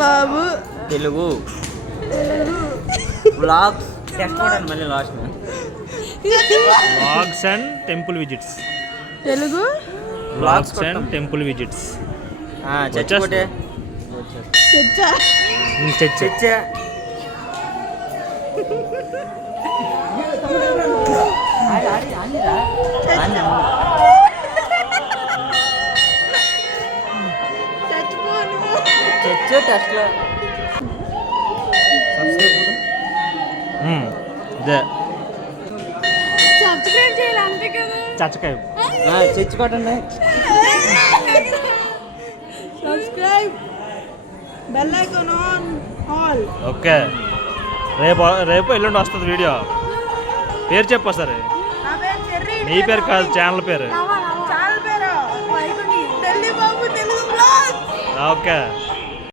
బాబు Telugu vlogs text చూడండి మళ్ళీ last vlogs and temple visits. Telugu vlogs and temple visits. చచ్చిపోతే చర్చ చచ్చ చచ్చ టెస్ట్లో ఇదే సబ్స్క్రైబ్ చేయాలి అంతే కదా. చచ్చకాయ. చచ్చి కొట్టండి. Subscribe bell icon on all. Okay, రేపు ఎల్లుండి వస్తుంది వీడియో. పేరు చెప్పా సరే. నా పేరు చెర్రీ. నీ పేరు కాదు, ఛానల్ పేరు. ఛానల్ పేరు ఢిల్లీ బాబు తెలుగు బ్లాగ్. ఓకే.